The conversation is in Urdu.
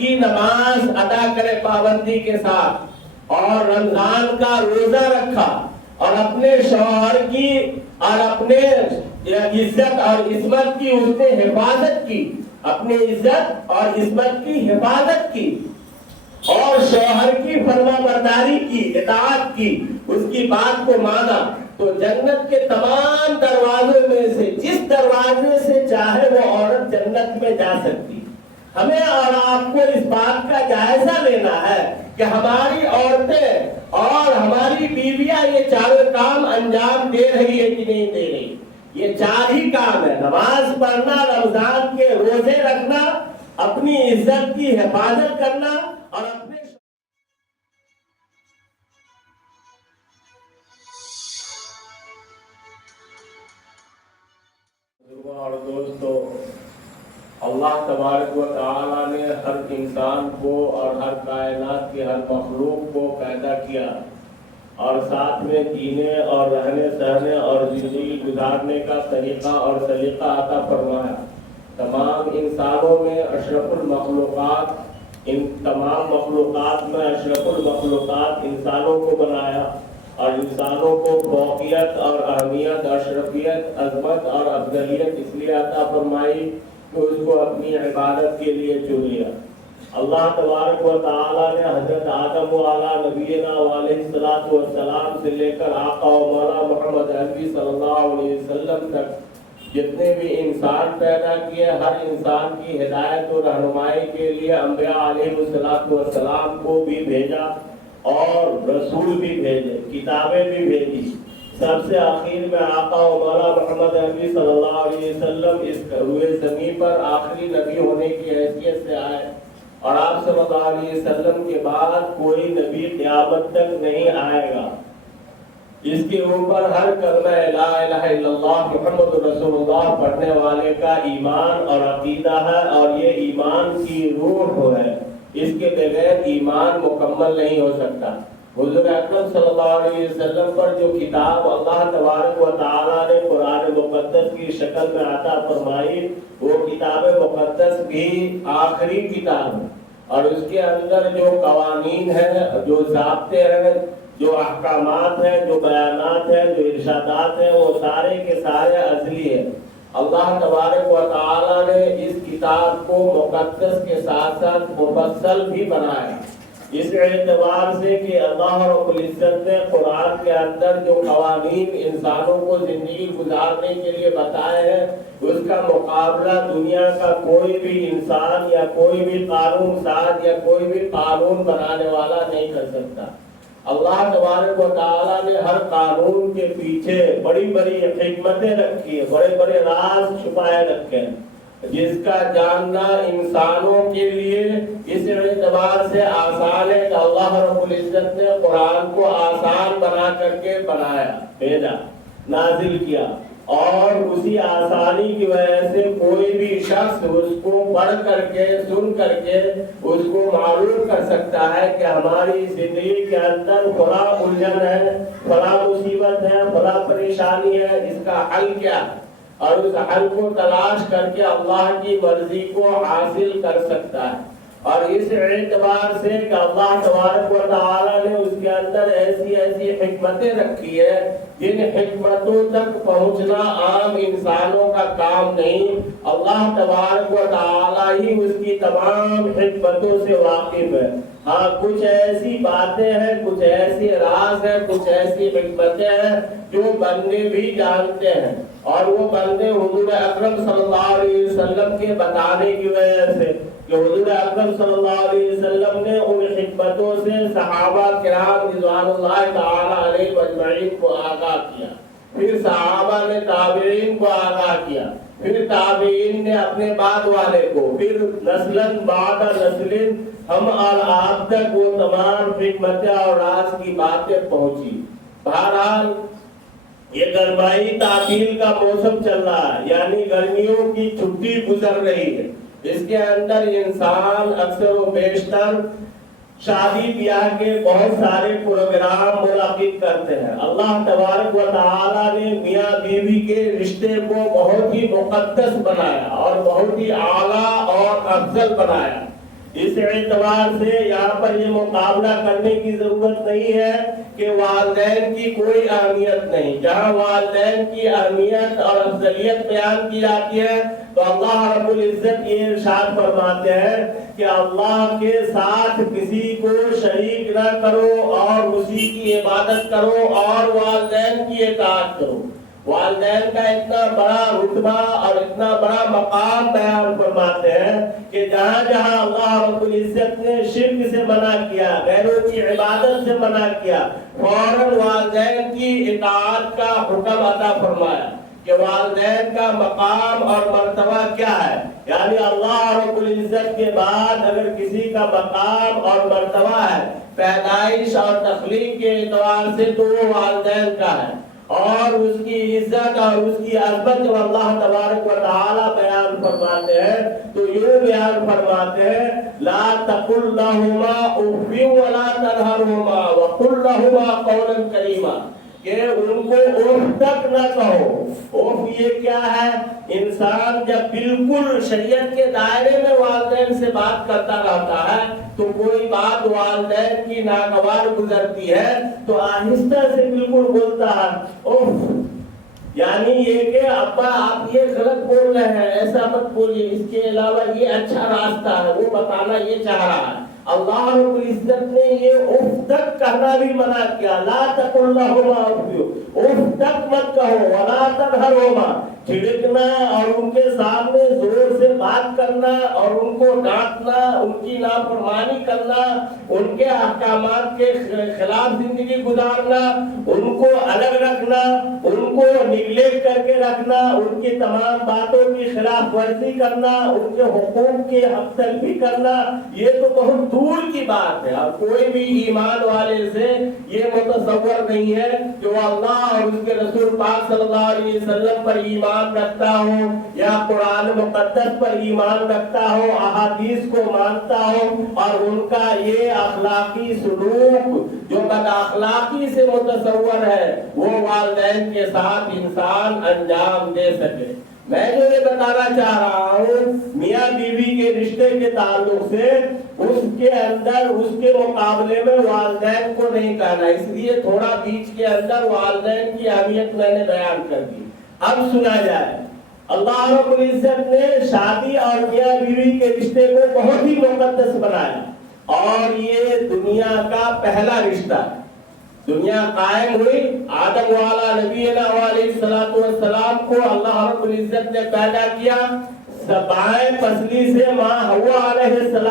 کی نماز ادا کرے پابندی کے ساتھ اور رمضان کا روزہ رکھا اور اپنے شوہر کی اور اپنے عزت اور عصمت کی اس نے حفاظت کی، اپنی عزت اور عصمت کی حفاظت کی اور شوہر کی فرما برداری کی، اطاعت کی، اس کی بات کو مانا، تو جنت کے تمام دروازوں میں سے جس دروازے سے چاہے وہ عورت جنت میں جا سکتی۔ ہمیں اور آپ کو اس بات کا جائزہ لینا ہے کہ ہماری عورتیں اور ہماری بیویاں یہ چاروں کام انجام دے رہی ہے کہ نہیں دے رہی۔ یہ چار ہی کام ہے، نماز پڑھنا، رمضان کے روزے رکھنا، اپنی عزت کی حفاظت کرنا اور اپنے اور دوستو، اللہ تبارک و تعالیٰ نے ہر انسان کو اور ہر کائنات کے ہر مخلوق کو پیدا کیا اور ساتھ میں جینے اور رہنے سہنے اور زندگی گزارنے کا طریقہ اور سلیقہ عطا فرمایا۔ تمام انسانوں میں اشرف المخلوقات، ان تمام مخلوقات میں اشرف المخلوقات انسانوں کو بنایا اور انسانوں کو فوقیت اور اہمیت، اشرفیت، عظمت اور افضلیت اس لیے عطا فرمائی کہ اس کو اپنی عبادت کے لیے چن لیا۔ اللہ تبارک و تعالیٰ نے حضرت آدم علیہ نبینا علیہ الصلوۃ والسلام سے لے کر آقا و مولا محمد عربی صلی اللہ علیہ وسلم تک جتنے بھی انسان پیدا کیے، ہر انسان کی ہدایت و رہنمائی کے لیے انبیاء علیہ الصلوۃ والسلام کو بھی بھیجا اور رسول بھی بھیجے، کتابیں بھی بھیجی۔ سب سے آخر میں آقا و مولا محمد عربی صلی اللہ علیہ وسلم اس روئے زمین پر آخری نبی ہونے کی حیثیت سے آئے اور آپ صلی اللہ علیہ وسلم کے بعد کوئی نبی قیامت تک نہیں آئے گا۔ اس کے اوپر ہر کلمہ لا الہ الا اللہ محمد رسول اللہ پڑھنے والے کا ایمان اور عقیدہ ہے اور یہ ایمان کی روح ہے، اس کے بغیر ایمان مکمل نہیں ہو سکتا۔ حضور اکرم صلی اللہ علیہ وسلم پر جو کتاب اللہ تبارک و تعالیٰ نے قرآن مقدس کی شکل میں عطا فرمائی، وہ کتاب مقدس بھی آخری کتاب ہے اور اس کے اندر جو قوانین ہیں، جو ضابطے ہیں، جو احکامات ہیں، جو بیانات ہیں، جو ارشادات ہیں، وہ سارے کے سارے ازلی ہیں۔ اللہ تبارک و تعالیٰ نے اس کتاب کو مقدس کے ساتھ ساتھ مفصل بھی بنایا، اس اعتبار سے کہ اللہ رب العزت نے قرآن کے اندر جو قوانین انسانوں کو زندگی گزارنے کے لیے بتائے ہیں، اس کا مقابلہ دنیا کا کوئی بھی انسان یا کوئی بھی قانون ساز یا کوئی بھی قانون بنانے والا نہیں کر سکتا۔ اللہ تبارک و تعالیٰ نے ہر قانون کے پیچھے بڑی بڑی حکمتیں رکھی ہیں، بڑے بڑے راز چھپائے رکھے ہیں، جس کا جاننا انسانوں کے لیے اس اعتبار سے آسان ہے کہ اللہ رب العزت نے قرآن کو آسان بنا کر کے بنایا، بھیجا، نازل کیا، اور اسی آسانی کی وجہ سے کوئی بھی شخص اس کو پڑھ کر کے، سن کر کے اس کو معلوم کر سکتا ہے کہ ہماری زندگی کے اندر فلاں الجھن ہے، فلاں مصیبت ہے، فلاں پریشانی ہے، اس کا حل کیا ہے، اور اس حل کو تلاش کر کے اللہ کی مرضی کو حاصل کر سکتا ہے۔ اور اس اعتبار سے کہ اللہ تبارک و تعالیٰ نے اس کے اندر ایسی ایسی حکمتیں رکھی ہے جن حکمتوں تک پہنچنا عام انسانوں کا کام نہیں، اللہ تبارک و تعالیٰ ہی اس کی تمام حکمتوں سے واقف ہے۔ ہاں، کچھ ایسی باتیں ہیں، کچھ ایسی راز ہیں، کچھ ایسی حکمتیں ہیں جو بندے بھی جانتے ہیں، اور وہ بندے حضور اکرم صلی اللہ علیہ وسلم کے بتانے کی وجہ سے کہ حضور اکرم صلی اللہ علیہ وسلم نے ان حکمتوں سے صحابہ کرام رضوان اللہ تعالی علیہ اجمعین کو آگاہ کیا، پھر صحابہ نے تابعین کو آگاہ کیا، پھر تابعین نے اپنے بعد والے کو، پھر نسلاً بعد نسل ہم اور آپ تک وہ تمام حکمتیں اور راز کی باتیں پہنچی۔ بہرحال یہ گرمائی تعطیل کا موسم چل رہا ہے، یعنی گرمیوں کی چھٹی گزر رہی ہے، اس کے اندر انسان اکثر و بیشتر شادی بیاہ کے بہت سارے پروگرام منعقد کرتے ہیں۔ اللہ تبارک و تعالیٰ نے میاں بیوی کے رشتے کو بہت ہی مقدس بنایا اور بہت ہی اعلیٰ اور افضل بنایا۔ اس اعتبار سے یہاں پر یہ مقابلہ کرنے کی ضرورت نہیں ہے کہ والدین کی کوئی اہمیت نہیں. جہاں والدین کی اہمیت اور افضلیت بیان کی جاتی ہے تو اللہ رب العزت یہ ارشاد فرماتے ہیں کہ اللہ کے ساتھ کسی کو شریک نہ کرو اور اسی کی عبادت کرو اور والدین کی اطاعت کرو. والدین کا اتنا بڑا رتبہ اور اتنا بڑا مقام بیان فرماتے ہیں کہ جہاں جہاں اللہ رب العزت نے شرک سے منع کیا، غیروں کی عبادت سے منع کیا، فوراً والدین کی اطاعت کا حکم عطا فرمایا کہ والدین کا مقام اور مرتبہ کیا ہے. یعنی اللہ رب العزت کے بعد اگر کسی کا مقام اور مرتبہ ہے پیدائش اور تخلیق کے اعتبار سے تو وہ والدین کا ہے. اور اس کی عزت اور اس کی عظمت جو اللہ تبارک و تعالی بیان فرماتے ہیں تو یہ بیان فرماتے ہیں لا تقل لهما اف ولا تنهرهما وقل لهما قولا کریما، کہ ان کو اوف تک نہ کہو. اوف یہ کیا ہے؟ انسان جب بالکل شریعت کے دائرے میں والدین سے بات کرتا رہتا ہے تو کوئی بات والدین کی ناگوار گزرتی ہے تو آہستہ سے بالکل بولتا ہے اوف، یعنی یہ کہ ابا آپ یہ غلط بول رہے ہیں، ایسا مت بولیے، اس کے علاوہ یہ اچھا راستہ ہے، وہ بتانا یہ چاہ رہا ہے. اللہ رب العزت نے یہ اف تک کہنا بھی منع کیا. لا تقل لهما اف، اف تک مت کہو، ولا تنهرهما، چھڑکنا اور ان کے سامنے زور سے بات کرنا اور ان کو ڈانٹنا، ان کی نافرمانی کرنا، ان کے احکامات کے خلاف زندگی گزارنا، ان کو الگ رکھنا، ان کو نیگلیکٹ کر کے رکھنا، ان کی تمام باتوں کی خلاف ورزی کرنا، ان کے حقوق کی حق تلفی کرنا، یہ تو بہت دور کی بات ہے. اور کوئی بھی ایمان والے سے یہ متصور نہیں ہے کہ وہ اللہ اور اس کے رسول پاک صلی اللہ علیہ وسلم پر ایمان رکھتا ہو یا قرآن مقدس پر ایمان رکھتا ہو، احادیث کو مانتا ہو اور ان کا یہ اخلاقی سلوک جو بد اخلاقی سے متصور ہے وہ والدین کے ساتھ انسان انجام دے سکے. میں جو یہ بتانا چاہ رہا ہوں میاں بیوی کے رشتے کے تعلق سے اس کے اندر اس کے مقابلے میں والدین کو نہیں کہنا، اس لیے تھوڑا بیچ کے اندر والدین کی اہمیت میں نے بیان کر دی. اب سنا جائے. اللہ رب العزت نے شادی اور میاں بیوی کے رشتے کو بہت ہی مقدس بنایا اور یہ دنیا کا پہلا رشتہ. دنیا قائم ہوئی، آدم والا نبینا علیہ السلام کو اللہ رب العزت نے پیدا کیا، بائیں پسلی سے ماں حوا علیہ السلام